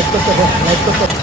Like করতে হবে like করতে হবে।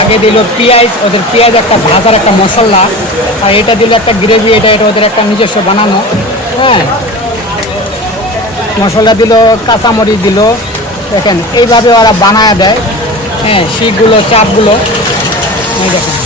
আগে দিল পেঁয়াজ, ওদের পেঁয়াজ একটা ভাজার একটা মশলা, আর এটা দিল একটা গ্রেভি এটা এটা ওদের একটা নিজস্ব বানানো। হ্যাঁ। মশলা দিল, কাঁচামরিচ দিল। দেখেন, এইভাবে ওরা বানায় দেয়। হ্যাঁ শিকগুলো চাপগুলো দেখেন।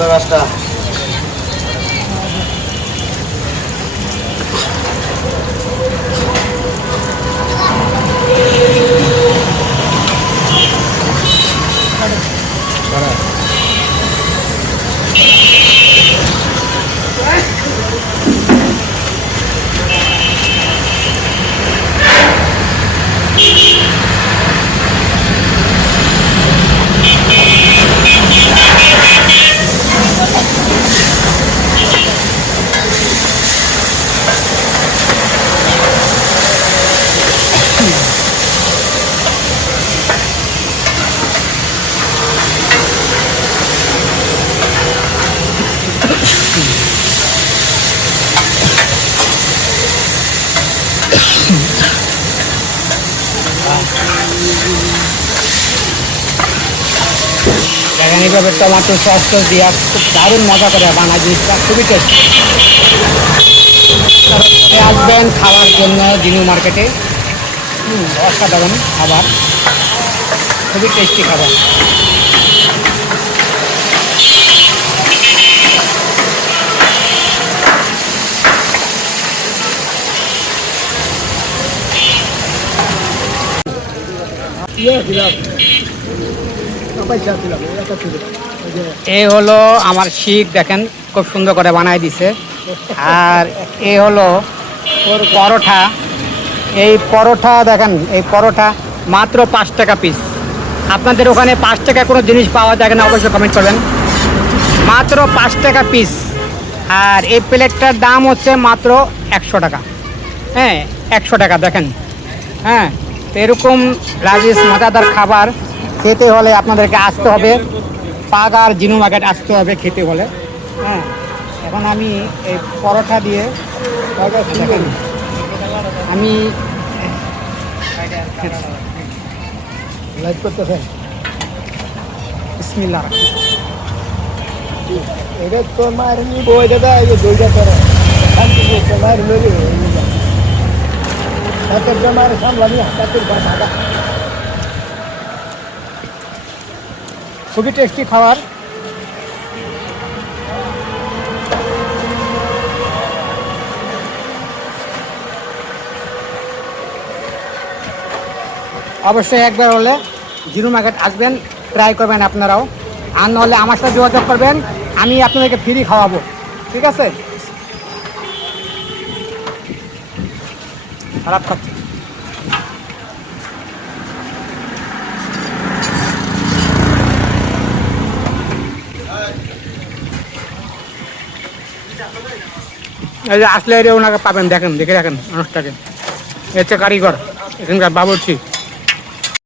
দে গাছটা দেখেন এইভাবে টমাটো সস টস দিয়ে খুব দারুণ মজা করে বানায় জিনিসটা খুবই টেস্টি আসবেন খাওয়ার জন্য জিনু মার্কেটে। অসাধারণ খাবার। খুবই টেস্টি খাবার। এই হলো আমার শিখ, দেখেন, খুব সুন্দর করে বানাই দিছে। আর এই হলো পরোঠা। এই পরোঠা, দেখেন, এই পরোঠা মাত্র পাঁচ টাকা পিস আপনাদের ওখানে পাঁচ টাকা কোনো জিনিস পাওয়া যায় না অবশ্যই কমেন্ট করবেন। মাত্র পাঁচ টাকা পিস আর এই প্লেটটার দাম হচ্ছে মাত্র একশো টাকা। হ্যাঁ একশো টাকা, দেখেন। হ্যাঁ এরকম রাজেশ মজাদার খাবার খেতে হলে আপনাদেরকে আসতে হবে। পাগার জিনু মার্কেট আসতে হবে খেতে হলে। হ্যাঁ এখন আমি এই পরোটা দিয়ে আমি লাইভ করতেছেন বিসমিল্লাহ এটা তো মার নিব, এটা দা এই দুইটা করে। শান্তি করতে মার লরি খুবই টেস্টি খাবার। অবশ্যই একবার হলে জিরো মার্কেট আসবেন ট্রাই করবেন আপনারাও। আর নাহলে আমার সাথে যোগাযোগ করবেন, আমি আপনাদেরকে ফ্রি খাওয়াবো। ঠিক আছে? খারাপ খাচ্ছে। আসলে ওনাকে পাবেন দেখেন দেখে রাখেন মানুষটাকে। এতে কারিগর এখানকার বাবুর্চি।